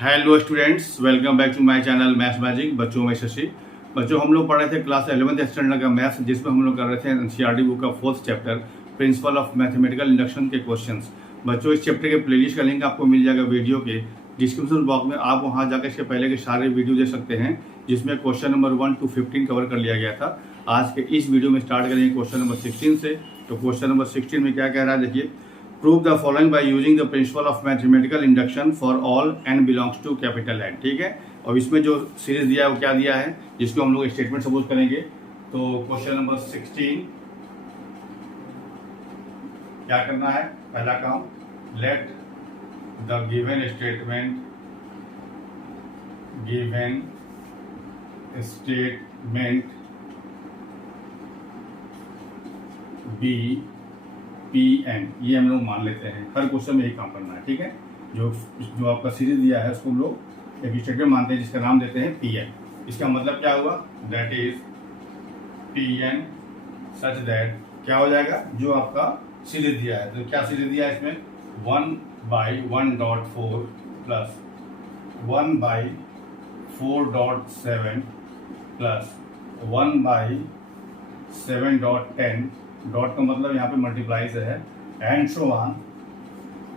Hello students, welcome back to my channel maths magic. बच्चों में शशि। बच्चों, हम लोग पढ़ रहे थे क्लास 11th स्टैंडर्ड का मैथ्स, जिसमें हम लोग कर रहे थे एनसीईआरटी बुक का 4th chapter principal of mathematical induction के क्वेश्चंस। बच्चों, इस चैप्टर के प्लेलिस्ट का लिंक आपको मिल जाएगा वीडियो के डिस्क्रिप्शन बॉक्स में। आप वहां जाकर इसके पहले के सारे वीडियो देख सकते हैं, जिसमें क्वेश्चन नंबर 1 to 15 कवर कर लिया गया था। आज के इस वीडियो में स्टार्ट करेंगे क्वेश्चन नंबर 16 से। तो क्वेश्चन नंबर 16 में क्या कह रहा है, देखिए। Prove the following by using the principle of mathematical induction for all n belongs to capital N। ठीक है। और इसमें जो सीरीज दिया है वो क्या दिया है, जिसको हम लोग स्टेटमेंट सपोज करेंगे। तो क्वेश्चन नंबर 16 क्या करना है, पहला काम, let the given statement be Pn, ये हम लोग मान लेते हैं। हर क्वेश्चन में यही काम करना है, ठीक है। जो आपका सीरीज दिया है उसको हम लोग एक स्टेटमेंट मानते हैं, जिसका नाम देते हैं Pn। इसका मतलब क्या हुआ, that is Pn such that क्या हो जाएगा, जो आपका सीरीज दिया है। तो क्या सीरीज दिया है इसमें, 1/1.4 प्लस 1/4.7 प्लस 1/7.10, डॉट का मतलब यहाँ पे मल्टीप्लाई से है, and so on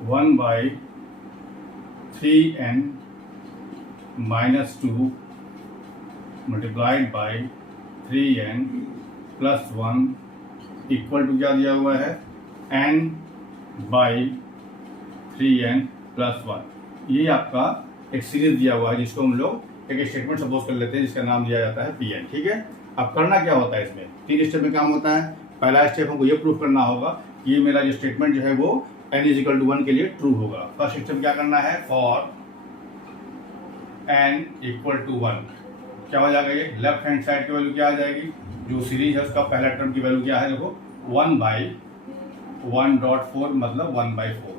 1/3n - 2 multiplied by 3n plus 1 equal to क्या दिया हुआ है, n/3n प्लस 1। ये आपका एक सीरीज दिया हुआ है, जिसको हम लोग एक स्टेटमेंट सपोज कर लेते हैं, जिसका नाम दिया जाता है Pn। ठीक है। अब करना क्या होता है, इसमें 3 स्टेप में काम होता है। पहला स्टेप हमको ये प्रूफ करना होगा कि ये मेरा जो स्टेटमेंट जो है वो n = 1 के लिए ट्रू होगा। फर्स्ट स्टेप क्या करना है, फॉर n = 1 क्या हो जाएगा, ये लेफ्ट हैंड साइड की वैल्यू क्या आ जाएगी, जो सीरीज है उसका पहला टर्म की वैल्यू क्या है, देखो 1/1.4 मतलब 1/4।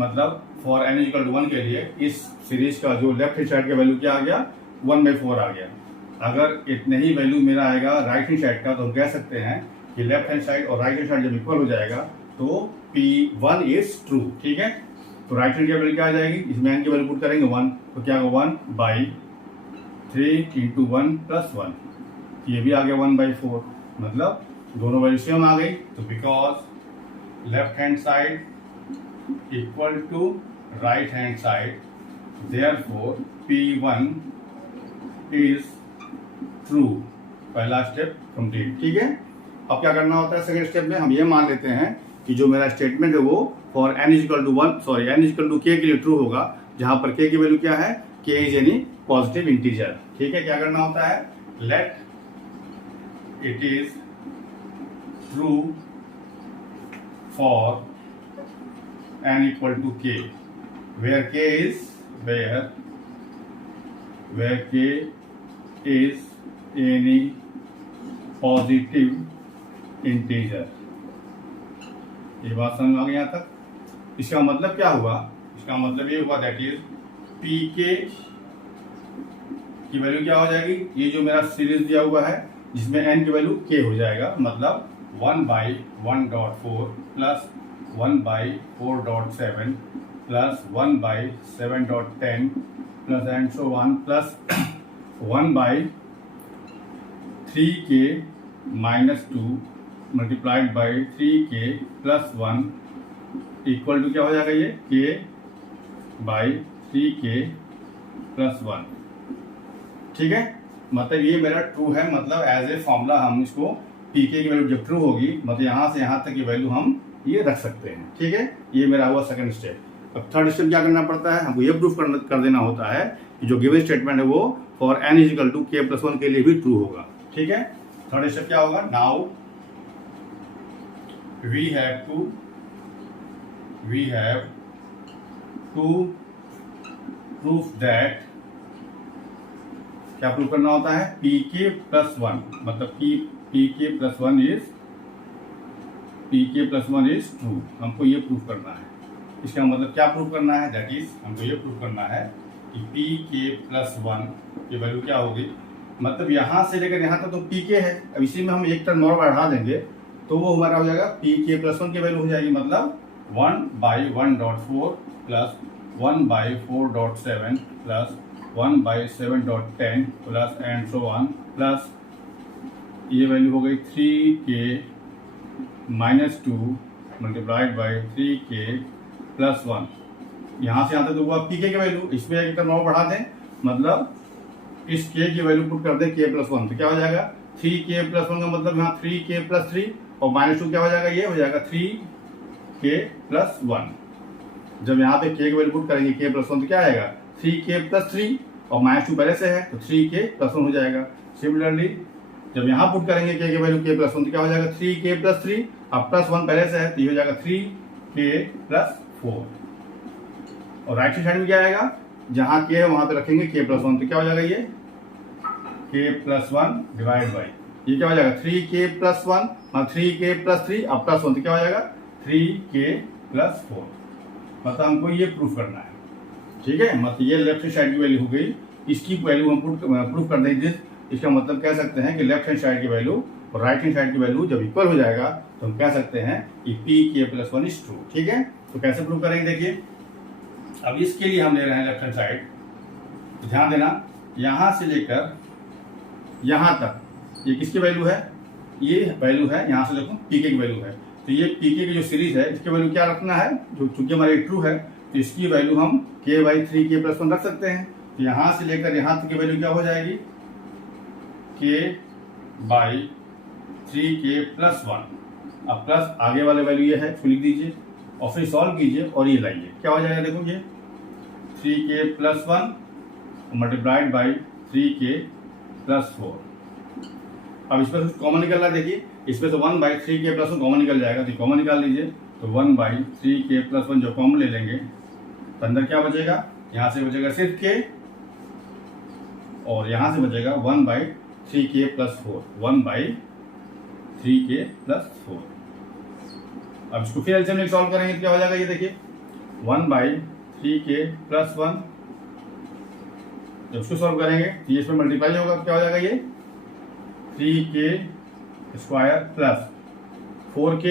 मतलब फॉर n = 1 के लिए इस सीरीज का जो लेफ्ट हैंड साइड का वैल्यू क्या आ गया, 1/4 आ गया। अगर इतने ही वैल्यू मेरा आएगा राइट हैंड साइड का, तो हम कह सकते हैं कि लेफ्ट हैंड साइड और राइट हैंड साइड जब इक्वल हो जाएगा तो P1 इज ट्रू। ठीक है। तो राइट हैंड की वैल्यू क्या आ जाएगी, इसमें n की वैल्यू पुट करेंगे 1, तो क्या होगा 1/3 × 1 + 1, ये भी आ गया 1/4। मतलब दोनों वैल्यू सेम आ गई। तो because left hand side equal to right hand side, therefore P1 is true. पहला स्टेप कंप्लीट। ठीक है। अब क्या करना होता है, सेकंड स्टेप में हम ये मान लेते हैं कि जो मेरा स्टेटमेंट है वो फॉर n = k के लिए ट्रू होगा, जहां पर k की वैल्यू क्या है, k is any positive integer. ठीक है। क्या करना होता है, let it is true for n = k where k is any positive integer. ये बात समझ आ गई यहाँ तक। इसका मतलब क्या हुआ, इसका मतलब ये हुआ दैट इज Pk की वैल्यू क्या हो जाएगी, ये जो मेरा सीरीज दिया हुआ है जिसमें n की वैल्यू k हो जाएगा, मतलब 1/1.4 plus 1/4.7 plus 1/7.10 plus and so on plus 1/3k - 2 multiplied by 3k plus 1 equal to क्या हो जाएगा, ये k/3k प्लस 1। ठीक है। मतलब ये मेरा ट्रू है, मतलब एज ए फॉर्मूला हम इसको pk की वैल्यू जब ट्रू होगी, मतलब यहाँ से यहाँ तक की वैल्यू हम ये रख सकते हैं। ठीक है। ये मेरा हुआ सेकंड स्टेप। अब थर्ड स्टेप क्या करना पड़ता है, हमको ये प्रूफ कर देना होता है कि जो गिवन स्टेटमेंट है वो फॉर n = k + 1 के लिए भी ट्रू होगा। ठीक है। थर्ड स्टेप क्या होगा, now we have to proof that, क्या प्रूफ करना होता है, Pk + 1 मतलब Pk + 1 इज ट्रू। हमको ये प्रूफ करना है। इसका मतलब क्या प्रूफ करना है, दैट इज हमको ये प्रूफ करना है कि Pk + 1 की वैल्यू क्या होगी, मतलब यहाँ से लेकर यहाँ तक तो Pk है। अब इसी में हम एक टर्म और बढ़ा देंगे तो वो हमारा हो जाएगा Pk + 1 की वैल्यू हो जाएगी, मतलब 1/1.4 plus 1/4.7 plus 1/7.10 plus and so on plus ये वैल्यू हो गई 3k-2 मल्टीप्लाइड बाई 3k+1। यहाँ से यहाँ तक तो हुआ pk की वैल्यू, इसमें एक टर्म और बढ़ा दें, मतलब इस k की वैल्यू पुट कर दें k+1, तो क्या हो जाएगा 3k+1 का मतलब यहाँ 3k+3 और -2 क्या हो जाएगा, ये हो जाएगा 3k+1। जब यहाँ पे k की वैल्यू पुट करेंगे k+1 तो क्या आएगा 3k+3 और -2 पहले से है तो 3k+1 हो जाएगा। सिमिलरली जब यहाँ पुट करेंगे k की वैल्यू k+1 तो क्या हो जाएगा 3k+3, अब +1 पहले से है तो ये हो जाएगा 3k+4। और राइट साइड में क्या आएगा, जहाँ k है वहां पे रखेंगे k+1 तो क्या हो जाएगा ये k+1 डिवाइड बाई ये क्या हो जाएगा 3k+1 और 3k+3 अब +1 तो क्या हो जाएगा 3k+4। मतलब हमको ये प्रूफ करना है, ठीक है। मतलब ये लेफ्ट साइड की वैल्यू हो गई, इसकी वैल्यू हम प्रूफ कर देंगे। इसका मतलब कह सकते हैं कि लेफ्ट हैंड साइड की वैल्यू और राइट हैंड साइड की वैल्यू जब इक्वल हो जाएगा तो हम कह सकते हैं कि pk+1 इज ट्रू, ठीक है। तो कैसे प्रूव करेंगे देखिए, अब इसके लिए हम ले रहे हैं लेफ्ट हैंड साइड, ध्यान देना यहां से लेकर यहां तक ये किसकी वैल्यू है, ये वैल्यू है, यहां से देखो pk की वैल्यू है, तो ये pk की जो सीरीज है इसकी वैल्यू क्या रखना है, जो चूंकि हमारी ट्रू है तो इसकी वैल्यू हम k/3k+1 रख सकते हैं। तो यहां से लेकर यहां तक की वैल्यू क्या हो जाएगी k/3k+1। अब प्लस आगे वाले वैल्यू ये है, इसको लिख दीजिए और फिर सॉल्व कीजिए और ये लाइए, क्या हो जाएगा देखो ये 3k+1 मल्टीप्लाइड बाई 3k+4। अब इसमें से कॉमन निकलना, देखिए इसमें से 1/3k+1 कॉमन निकल जाएगा, तो कॉमन निकाल लीजिए। तो 1/3k+1 जो कॉमन ले लेंगे तो अंदर क्या बचेगा, यहाँ से बचेगा सिर्फ k और यहाँ से बचेगा 1/3k+4, 1/3k+4। अब इसको फिर एलसीएम में सॉल्व करेंगे तो क्या हो जाएगा, ये देखिए 1/3k+1 जब इसको सॉल्व करेंगे तो ये इसमें मल्टीप्लाई होगा, क्या हो जाएगा ये 3k² प्लस 4k,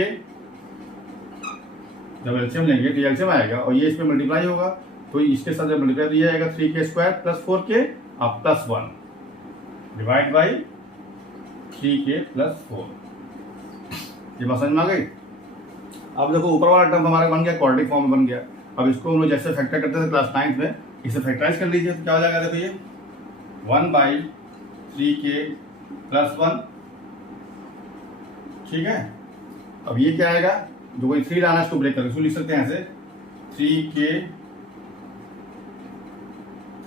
जब एलसीएम लेंगे तो एलसीएम आएगा और ये इसमें मल्टीप्लाई होगा, तो इसके साथ जब मल्टीप्लाई तो ये आएगा 3k² प्लस 4k अब +1 डिवाइड बाई 3k+4। ये बात समझ में आ गई। अब देखो ऊपर वाला टर्म हमारा बन गया, क्वाड्रेटिक फॉर्म में बन गया। अब इसको हम लोग जैसे फैक्टर करते थे क्लास 9th में, इसे फैक्टराइज कर लीजिए तो क्या हो जाएगा, देखो ये 1/3k+1, ठीक है। अब ये क्या आएगा, जो कोई 3 लाना है इसको ब्रेक करके इसको लिख सकते हैं ऐसे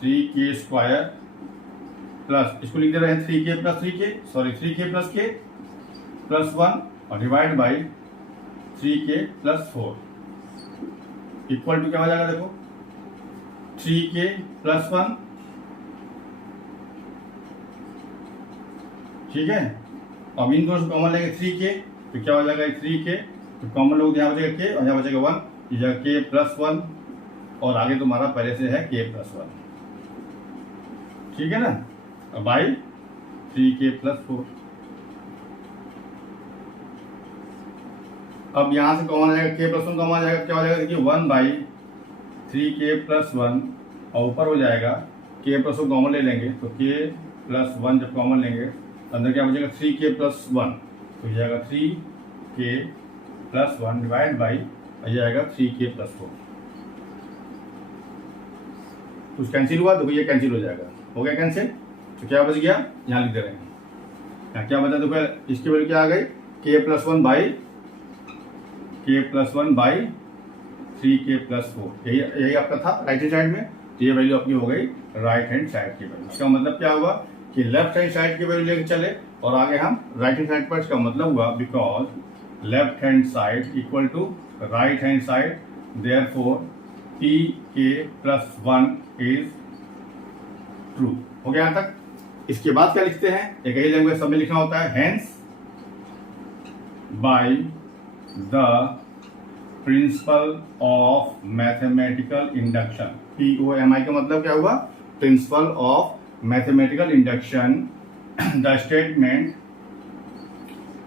3k² प्लस इसको लिख दे रहे हैं 3k+1 और divide by 3k+4 equal to क्या हो जाएगा, देखो 3k+1, ठीक है। अब इन दोनों से कॉमन लेंगे 3k तो क्या हो जाएगा 3k, तो कॉमन लोग यहाँ बचेगा k और यहाँ बचेगा 1, ये k+1 और आगे तुम्हारा पहले से है k+1, ठीक है ना, बाई 3k+4। अब यहां से कॉमन आ जाएगा k+1 कॉमन आ जाएगा, क्या हो जाएगा देखिए 1/3k+1 और ऊपर हो जाएगा k+1 कॉमन ले लेंगे तो k+1 जब कॉमन लेंगे तो अंदर क्या बचेगा 3k+1 तो ये जाएगा 3k+1 डिवाइड बाई ये आएगा 3k+4। कुछ कैंसिल हुआ, देखो ये कैंसिल हो जाएगा, हो गया कैंसिल। तो क्या बच गया, यहाँ लिख दे रहे हैं क्या बचा, देखो इसकी वैल्यू क्या आ गई k+1 बाई 3k+4, यही आपका था राइट हैंड साइड में, तो ये वैल्यू अपनी हो गई राइट हैंड साइड की वैल्यू। इसका मतलब क्या हुआ कि लेफ्ट हैंड साइड की वैल्यू लेके चले और आगे हम राइट हैंड साइड पर, इसका मतलब हुआ because left hand side equal to right hand side, therefore pk+1 is true. हो गया यहाँ तक। इसके बाद क्या लिखते हैं, एक ही लैंग्वेज सब में लिखना होता है, hence by the principle of mathematical induction, POMI का मतलब क्या हुआ, principal of mathematical induction, the statement,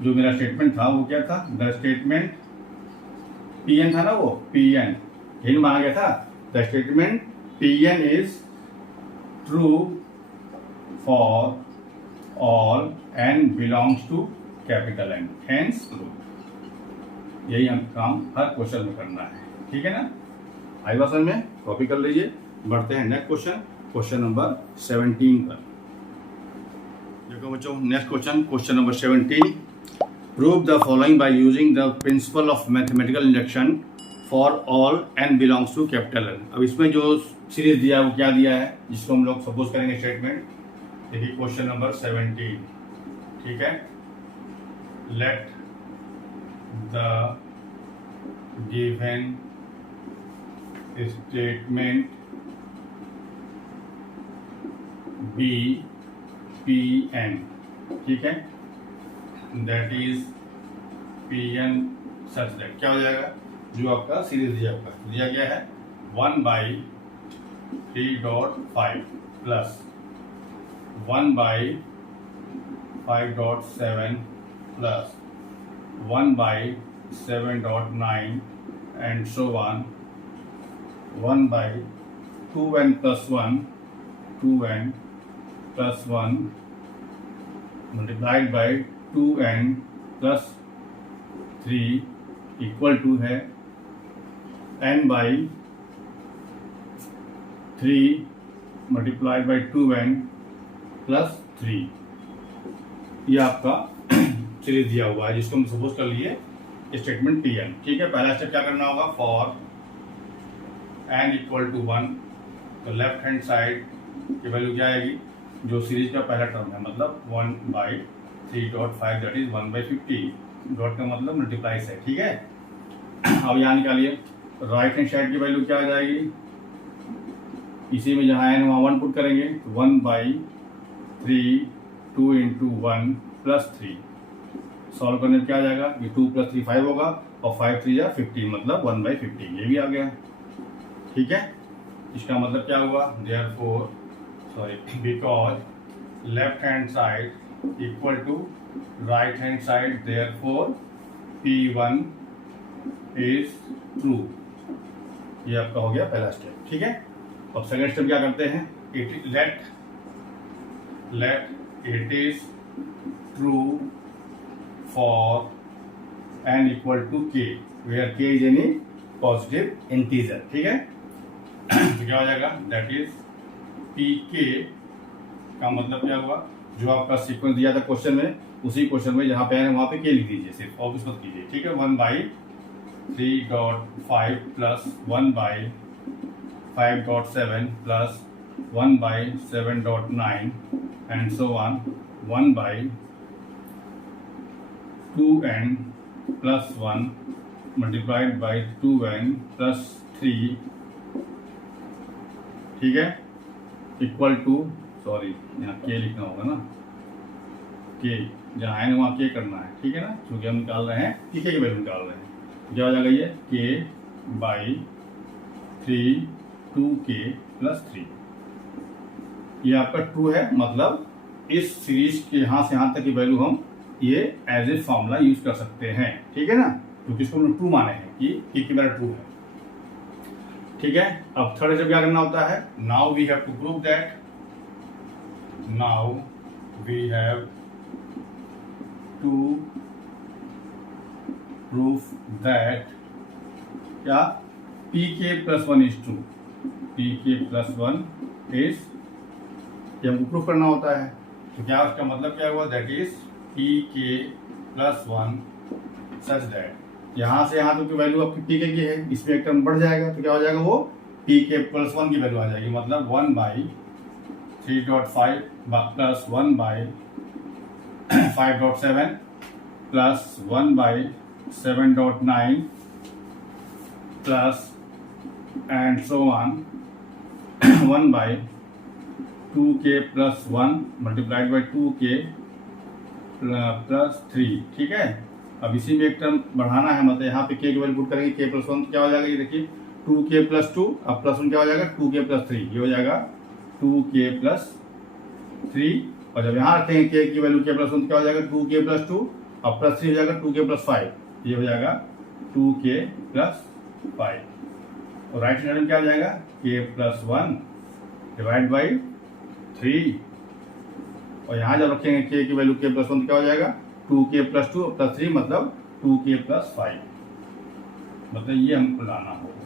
जो मेरा स्टेटमेंट था वो क्या था, द स्टेटमेंट PN था ना, वो PN यही माना गया था, the statement Pn is true for all n belongs to capital N, hence true. यही हम काम हर क्वेश्चन में करना है, ठीक है ना। आई बात समझ में, कॉपी कर लीजिए। बढ़ते हैं नेक्स्ट क्वेश्चन, क्वेश्चन नंबर 17 पर। देखो बच्चों, next question, question number 17। Prove the following by using the principle of mathematical induction for all n belongs to capital N। अब इसमें जो सीरीज दिया है वो क्या दिया है, जिसको हम लोग सपोज करेंगे स्टेटमेंट। देखिए क्वेश्चन नंबर 17, ठीक है। Let the given statement be Pn, ठीक है, that is Pn such that क्या हो जाएगा, जो आपका सीरीज दिया गया है 1/3.5 plus 1/5.7 plus 1/7.9 and so on 1/2n plus 1 2n plus 1 multiplied by 2n plus 3 equal to है n by 3 multiplied by 2n plus 3। ये आपका सीरीज दिया हुआ है, जिसको हम सपोज कर लिए स्टेटमेंट Pn, ठीक है। पहला स्टेप क्या करना होगा, फॉर n इक्वल टू 1, तो लेफ्ट हैंड साइड की वैल्यू क्या आएगी, जो सीरीज का पहला टर्म है, मतलब 1/3.5 दैट इज 1/50। डॉट का मतलब मल्टीप्लाइज है, ठीक है। अब यहाँ निकालिए, राइट हैंड साइड की वैल्यू क्या आ जाएगी, इसी में जहाँ n वहाँ 1 पुट करेंगे, 1/3 2 into 1 plus 3 सॉल्व करने में क्या आ जाएगा, ये 2 + 3 5 होगा, और 5 3 या 15 मतलब 1/50, ये भी आ गया, ठीक है। इसका मतलब क्या हुआ, therefore because left hand side equal to right hand side, therefore P1 is true. ये आपका हो गया पहला स्टेप, ठीक है। अब सेकंड स्टेप क्या करते हैं, let it is true for n equal to k, where k is any positive integer, ठीक है। तो क्या हो जाएगा, दैट इज pk का मतलब क्या हुआ, जो आपका सीक्वेंस दिया था क्वेश्चन में, उसी क्वेश्चन में जहां पे है वहां पे k लिख दीजिए, सिर्फ ऑब्वियस मत कीजिए, ठीक है। 1/3.5 plus 1/5.7 plus 1/7.9 and so on 1/2n plus 1 multiplied by 2n plus 3, ठीक है, इक्वल टू, सॉरी यहाँ के लिखना होगा ना, के जहाँ है वहाँ के करना है, ठीक है ना, क्योंकि हम निकाल रहे हैं के की वैल्यू निकाल रहे हैं। क्या हो जाएगा, ये k/3 2k plus 3, ये आपका ट्रू है, मतलब इस सीरीज के यहाँ से यहाँ तक की वैल्यू हम ये एज ए फॉर्मूला यूज कर सकते हैं, ठीक है ना, क्योंकि इसको हमने ट्रू माने हैं कि की वैल्यू ट्रू है, ठीक है। अब थर्ड स्टेप क्या करना होता है, now we have to prove that, now we have to proof that क्या, pk + 1 is true, pk + 1 is, ये हमको प्रूफ करना होता है। तो क्या उसका मतलब क्या हुआ, that is pk + 1 such that, यहाँ से यहाँ तक की वैल्यू आपकी pk की है, इसमें एक टर्म बढ़ जाएगा, तो क्या हो जाएगा, वो pk + 1 की वैल्यू आ जाएगी, मतलब 1/3.5 plus 1/5.7 plus 1/7.9 plus and so on 1/2k + 1 multiplied by 2k + 3, ठीक है। अब इसी में एक टर्म बढ़ाना है, मतलब यहाँ पे k की वैल्यू पुट करेंगे, k + 1 क्या हो जाएगा, ये देखिए 2k + 2, अब +1 क्या हो जाएगा, 2k + 3, ये हो जाएगा 2k + 3, और जब यहाँ रखेंगे k की वैल्यू k + 1 क्या हो जाएगा, 2k + 2, अब +3 हो जाएगा 2k + 5, ये हो जाएगा 2k + 5, और राइट हैंड में क्या हो जाएगा, k प्लस 1 डिवाइड बाई 3, और यहाँ जब रखेंगे k की वैल्यू k प्लस 1 तो क्या हो जाएगा 2k प्लस 2 प्लस 3 मतलब 2k प्लस 5, मतलब ये हमको लाना होगा।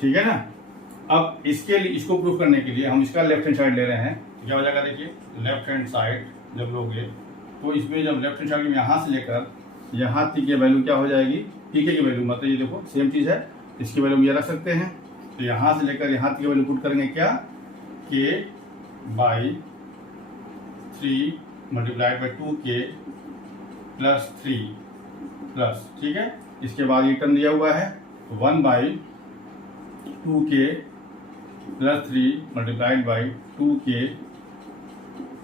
ठीक है ना। अब इसके लिए, इसको प्रूफ करने के लिए हम इसका लेफ्ट हैंड साइड ले रहे हैं, तो क्या हो जाएगा देखिए, लेफ्ट हैंड साइड जब लोगे तो इसमें जब लेफ्ट हैंड साइड में यहाँ से लेकर यहाँ तक की वैल्यू क्या हो जाएगी, pk की वैल्यू, मतलब ये देखो सेम चीज़ है, इसकी वैल्यू ये रख सकते हैं। तो यहाँ से लेकर यहाँ तक की वैल्यू पुट करेंगे क्या, k by 3 multiplied by 2k plus 3 plus, ठीक है। इसके बाद ये टर्म दिया हुआ है 1 by 2k plus 3 multiplied by 2k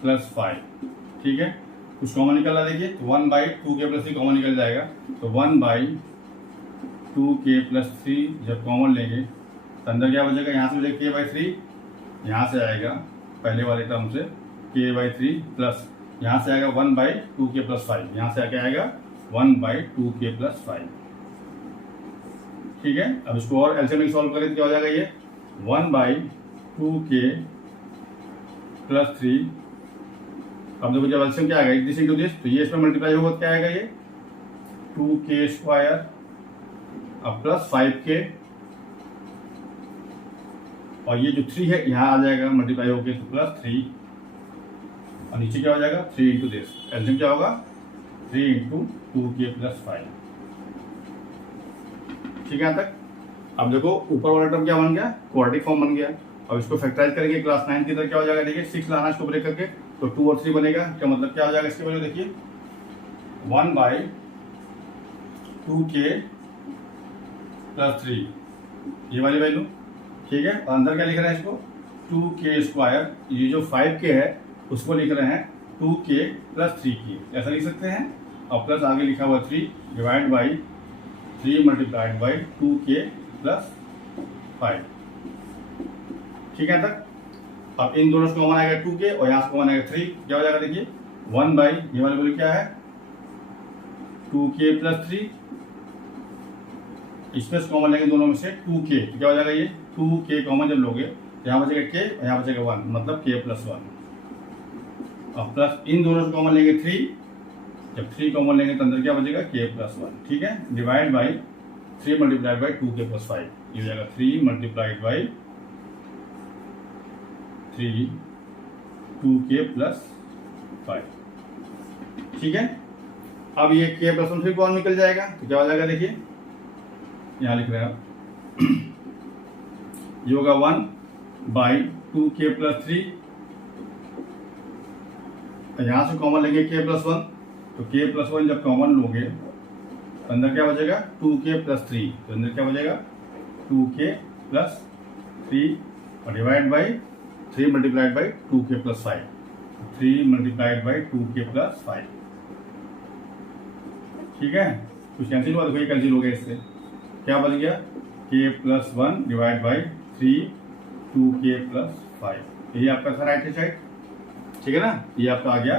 plus 5, ठीक है। कुछ कॉमन निकल रहा है देखिए, तो 1 बाई 2k प्लस 3 कॉमन निकल जाएगा, तो 1 बाई 2k प्लस 3 जब कॉमन लेंगे तो अंदर क्या बचेगा, यहाँ से बचेगा k बाई 3, यहाँ से आएगा पहले वाले टर्म से k बाई 3 प्लस यहाँ से आएगा 1 बाई 2k प्लस 5, यहाँ से आके आएगा 1 बाई 2k प्लस 5, ठीक है। अब इसको और एलसीएम में सॉल्व करें तो क्या हो जाएगा, ये 1 बाई 2k प्लस 3, अब देखो जब एलसीएम क्या आएगा दिस इंटू दिस, तो ये इसमें मल्टीप्लाई होगा तो क्या आएगा, ये 2k स्क्वायर अब प्लस 5k, और ये जो 3 है यहाँ आ जाएगा मल्टीप्लाई होकर तो प्लस 3, और नीचे क्या हो जाएगा 3 इंटू दिस, एलसीएम क्या होगा 3 इंटू 2k प्लस 5, ठीक है यहाँ तक। अब देखो ऊपर वाला टर्म क्या बन गया, क्वाड्रेटिक फॉर्म बन गया। अब इसको फैक्टराइज करेंगे क्लास 9 की तरह, क्या हो जाएगा देखिए 6 लाना इसको ब्रेक करके, तो 2 और 3 बनेगा, क्या मतलब क्या हो जाएगा इसकी वैल्यू देखिए 1 बाई 2k प्लस 3, ये वाली वैल्यू, ठीक है। और अंदर क्या लिख रहे हैं इसको 2k स्क्वायर, ये जो 5k है उसको लिख रहे हैं 2k प्लस 3k, ऐसा लिख सकते हैं, और प्लस आगे लिखा हुआ 3 divide by 3 multiplied by 2k plus 5, ठीक है तक। अब इन दोनों से कॉमन आएगा 2k और यहाँ से कॉमन आएगा 3, क्या हो जाएगा देखिए 1 बाई ये वाली वैल्यू क्या है 2k प्लस 3, इसमें से कॉमन लेंगे दोनों में से 2k, तो क्या हो जाएगा ये 2k कॉमन जब लोगे तो यहाँ बचेगा k और यहाँ बचेगा 1, मतलब k प्लस 1, और प्लस इन दोनों से कॉमन लेंगे 3, जब 3 कॉमन लेंगे तो अंदर क्या बचेगा k प्लस 1, ठीक है, divide by 3 multiplied by 2k plus 5, ये हो जाएगा 3 मल्टीप्लाइड बाई 3 2k प्लस 5, ठीक है। अब ये k प्लस 1 फिर कौन निकल जाएगा, तो क्या हो जाएगा देखिए यहाँ लिख रहे हैं आप ये होगा 1 बाई 2k प्लस 3, यहाँ से कॉमन लेंगे k प्लस 1, तो k प्लस 1 जब कॉमन लोगे तो अंदर क्या बचेगा 2k प्लस 3, तो अंदर क्या बचेगा 2k प्लस 3 और divide by 3 multiplied by 2k plus 5, 3 multiplied by 2k plus 5, ठीक है। कुछ कैंसिल हुआ, देखो ये कैंसिल हो गया, इससे क्या बन गया k plus 1 divide by 3 2k plus 5, यही आपका था राइट हैंड साइड, ठीक है ना, ये आपका आ गया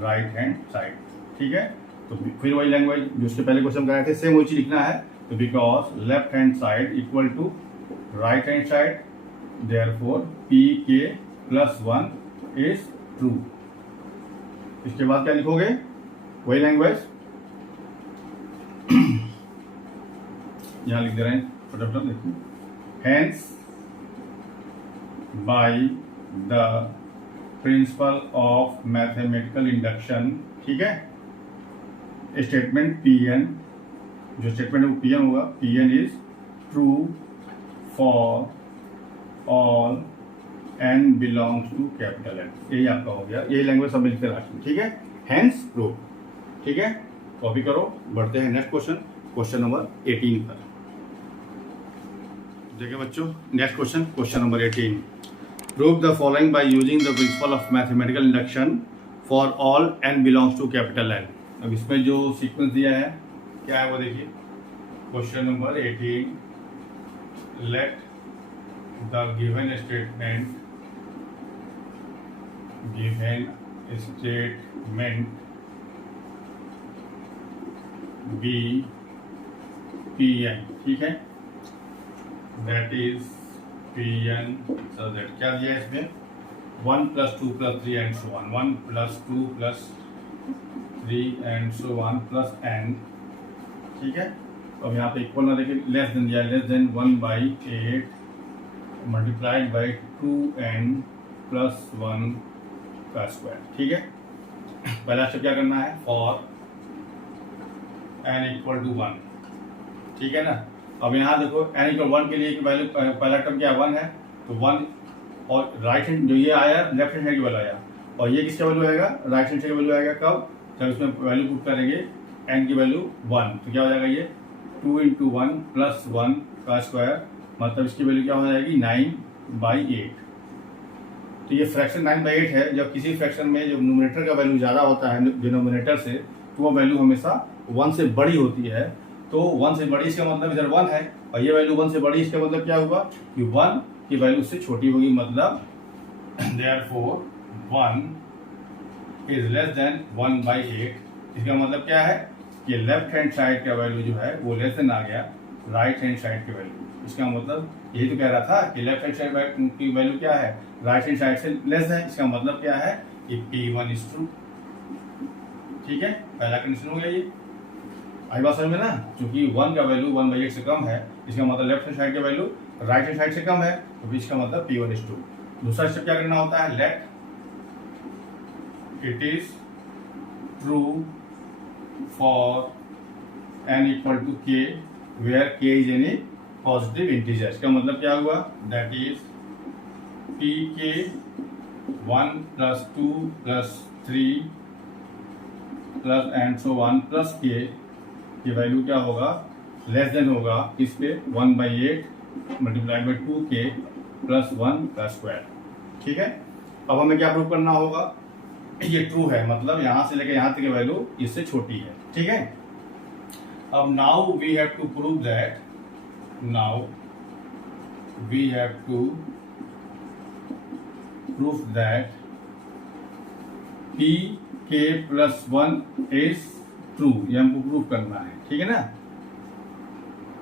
राइट हैंड साइड, ठीक है। तो फिर वही लैंग्वेज जो उसके पहले क्वेश्चन कराए थे सेम वही चीज लिखना है, तो because left hand side equal to right hand side therefore pk plus 1 is true. इसके बाद क्या लिखोगे, वही लैंग्वेज यहाँ लिख दे रहे हैं फटाफट देखिए, hence by the principle of mathematical induction, ठीक है, स्टेटमेंट Pn, जो स्टेटमेंट है वो Pn होगा, Pn is true for all n belongs to capital N, यही आपका हो गया, यही लैंग्वेज सब मिलकर रखें, ठीक है, हेंस प्रूव, ठीक है। कॉपी करो, बढ़ते हैं नेक्स्ट क्वेश्चन, क्वेश्चन नंबर 18 पर। देखिए बच्चों next question, question number 18, prove the following by using the principle of mathematical induction for all n belongs to capital N। अब इसमें जो सीक्वेंस दिया है क्या है वो देखिए, question number 18, let the given statement be Pn, ठीक है। That is Pn so that क्या दिया है इसमें 1 + 2 + 3 and so on 1 + 2 + 3 and so on plus n, ठीक है। तो अब यहाँ पे इक्वल ना देखिए लेस देन दिया, less than 1/8 multiplied by 2n + 1 का स्क्वायर, ठीक है। पहला स्टेप क्या करना है, फॉर n = 1, ठीक है ना। अब यहाँ देखो n = 1 के लिए वैल्यू पहला टर्म क्या 1 है, तो 1 और राइट हैंड जो ये आया लेफ्ट हैंड साइड की वैल्यू आया, और ये किसका वैल्यू आएगा, राइट हैंड साइड की वैल्यू आएगा कब, जब इसमें वैल्यू पुट करेंगे n की वैल्यू 1, तो क्या हो जाएगा ये 2 × 1 + 1 का स्क्वायर, मतलब इसकी वैल्यू क्या हो जाएगी 9/8। तो ये फ्रैक्शन 9/8 है। जब किसी फ्रैक्शन में जब न्यूमरेटर का वैल्यू ज़्यादा होता है डिनोमिनेटर से, तो वो वैल्यू हमेशा 1 से बड़ी होती है। तो 1 से बड़ी इसका मतलब इधर 1 है, और ये वैल्यू 1 से बड़ी, इसका मतलब क्या हुआ कि 1 की वैल्यू उससे छोटी होगी, मतलब देयरफॉर 1 इज लेस देन 1/8। इसका मतलब क्या है कि लेफ्ट हैंड साइड का वैल्यू जो है वो लेस देन आ गया राइट हैंड साइड के वैल्यू। इसका मतलब यही तो कह रहा था कि लेफ्ट हैंड साइड की वैल्यू क्या है, राइट हैंड साइड से लेस है। इसका मतलब क्या है कि P1 इज ट्रू, ठीक है। पहला कंडीशन हो गया ये, आई बात समझ में ना। क्योंकि 1 का वैल्यू 1/8 से कम है, इसका मतलब लेफ्ट हैंड साइड का वैल्यू राइट हैंड साइड से कम है, तो इसका मतलब P1 इज ट्रू। दूसरा स्टेप क्या करना होता है, let it is true for n = k where k is any positive integer. इसका मतलब क्या हुआ, that is Pk 1 + 2 + 3 + and so on + k की वैल्यू क्या होगा, लेस देन होगा किस पे 1/8 मल्टीप्लाइड बाई 2k + 1 का स्क्वायर, ठीक है। अब हमें क्या प्रूव करना होगा, ये ट्रू है, मतलब यहां से लेकर यहां तक की वैल्यू इससे छोटी है, ठीक है। अब now we have to prove that, now we have to prove that Pk + 1 is true, ये हमको प्रूव करना है, ठीक है ना।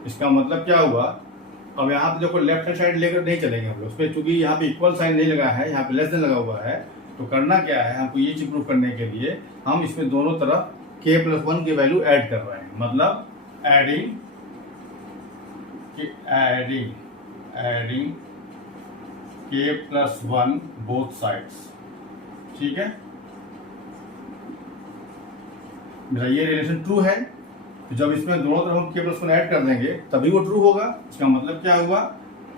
इसका मतलब क्या हुआ, अब यहाँ पे देखो लेफ्ट हैंड साइड लेकर नहीं चलेंगे हम लोग उस पर, चूंकि यहाँ पे इक्वल साइन नहीं लगा है, यहाँ पे लेस देन लगा हुआ है। तो करना क्या है, हमको ये चीज प्रूव करने के लिए हम इसमें दोनों तरफ k + 1 की वैल्यू ऐड कर रहे हैं, मतलब एडिंग k + 1 बोथ साइड्स, ठीक है। मेरा ये रिलेशन ट्रू है, तो जब इसमें दोनों तरफ हम k + 1 ऐड कर देंगे तभी वो ट्रू होगा। इसका मतलब क्या हुआ,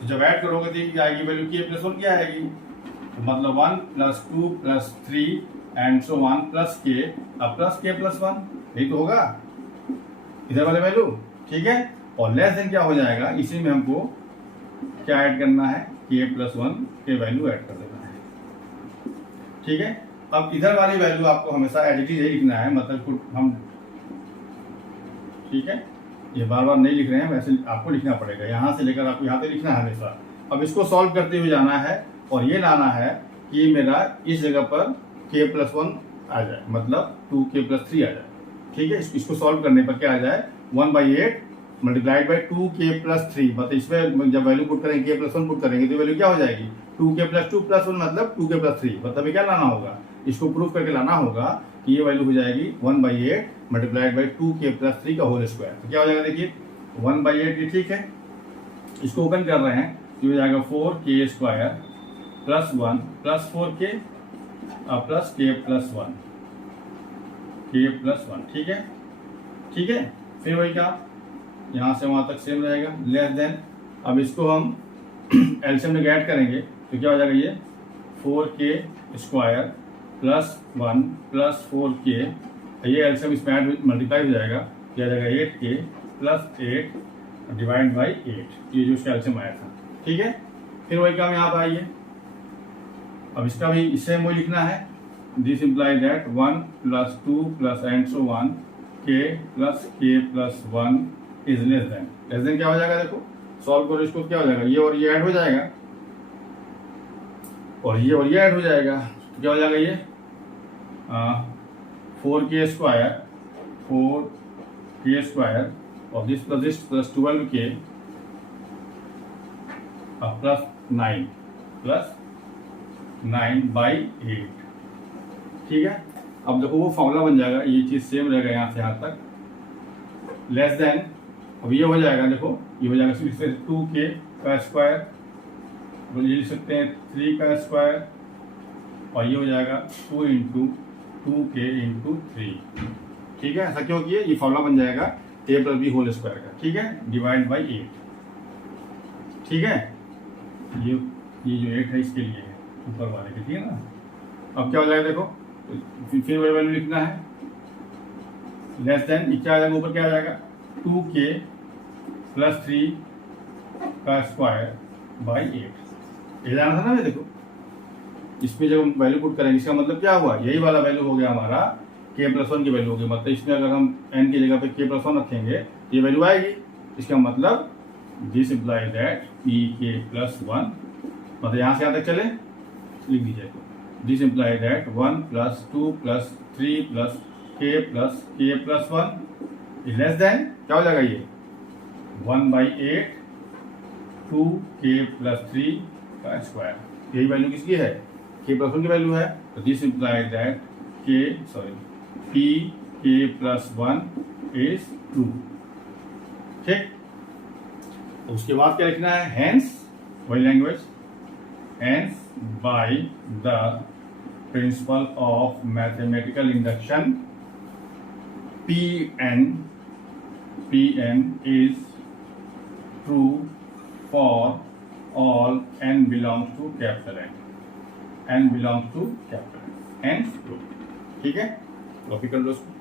तो जब ऐड करोगे तो क्या आएगी वैल्यू, k + 1 क्या आएगी, तो मतलब 1 + 2 + 3 and so on + k, अब +k + 1, यही तो होगा इधर वाले वैल्यू, ठीक है। और लेस देन क्या हो जाएगा, इसी में हमको क्या ऐड करना है, k + 1 के वैल्यू ऐड कर देना है, ठीक है। अब इधर वाली वैल्यू आपको हमेशा एडिटिव ही लिखना है, मतलब हम, ठीक है, ये बार बार नहीं लिख रहे हैं, वैसे आपको लिखना पड़ेगा, यहाँ से लेकर आपको यहाँ पे लिखना है हमेशा। अब इसको सॉल्व करते हुए जाना है, और ये लाना है कि मेरा इस जगह पर k + 1 आ जाए, मतलब 2k + 3 आ जाए, ठीक है। इसको सॉल्व करने पर क्या आ जाए, 1/8 मल्टीप्लाइड बाई 2k + 3, मतलब इसमें जब वैल्यू पुट करेंगे k + 1 पुट करेंगे तो वैल्यू क्या हो जाएगी 2k + 2 + 1, मतलब 2k + 3, मतलब क्या लाना होगा, इसको प्रूव करके लाना होगा कि ये वैल्यू हो जाएगी 1/8 मल्टीप्लाइड बाई 2k + 3 का होल स्क्वायर। तो क्या हो जाएगा, देखिए 1/8 ये ठीक है, इसको ओपन कर रहे हैं, तो हो जाएगा 4k² + 1 + 4k + k + 1, k + 1, ठीक है, ठीक है। फिर वही का यहाँ से वहाँ तक सेम रहेगा, लेस देन। अब इसको हम एलसीएम में ऐड करेंगे तो क्या हो जाएगा, ये 4k² + 1 + 4k, ये एलसीएम इसमें ऐड मल्टीप्लाई हो जाएगा, क्या जाएगा 8k + 8 डिवाइड बाई 8, ये जो इसका एलसीएम आया था, ठीक है। फिर वही काम यहाँ पर आइए, अब इसका भी इससे वही लिखना है, this imply that 1 + 2 + and so on k + 1 is less than क्या हो जाएगा, देखो सॉल्व करो इसको, क्या हो जाएगा, ये और ये ऐड हो जाएगा, और ये ऐड हो जाएगा, तो क्या हो जाएगा, ये 4k² और दिस + 12k +9 +9/8। ठीक है, अब देखो वो फॉर्मूला बन जाएगा, ये चीज सेम रहेगा यहाँ से यहाँ तक, लेस देन, अब ये हो जाएगा, देखो ये हो जाएगा 2k का स्क्वायर, ये लिख सकते हैं 3 का स्क्वायर, और ये हो जाएगा 2 इंटू 2k इंटू 3। ठीक है, ऐसा क्यों किया, ये फॉर्मूला बन जाएगा a plus b whole square का। ठीक है, डिवाइड बाई 8। ठीक है, ये जो 8 है इसके लिए है, ऊपर वाले के, ठीक है ना। अब क्या हो जाएगा, देखो फिर वही वैल्यू लिखना है, लेस देन, क्या आ जाएगा ऊपर, क्या आ जाएगा 2k प्लस 3 का स्क्वायर बाई 8। ये जाना था ना, मैं देखो इसमें जब हम वैल्यू पुट करेंगे, इसका मतलब क्या हुआ, यही वाला वैल्यू हो गया हमारा k+1 की वैल्यू होगी। मतलब इसमें अगर हम n की जगह पे k+1 रखेंगे ये वैल्यू आएगी। इसका मतलब दिस इम्प्लाई दैट pk+1, मतलब यहाँ से यहाँ तक चले, लिख दीजिए, this imply that 1 + 2 + 3 + k+1 is less than, क्या हो जाएगा ये 1/8 2k + 3 का स्क्वायर। यही वैल्यू किसकी है, k+1 की वैल्यू है। तो this imply that pk+1 is 2। ठीक, उसके बाद क्या लिखना है, हेंस, वही language, hence by the principle of mathematical induction Pn is true for all n belongs to capital N, n belongs to capital N, hence true। ठीक है, copy कर लो उसको।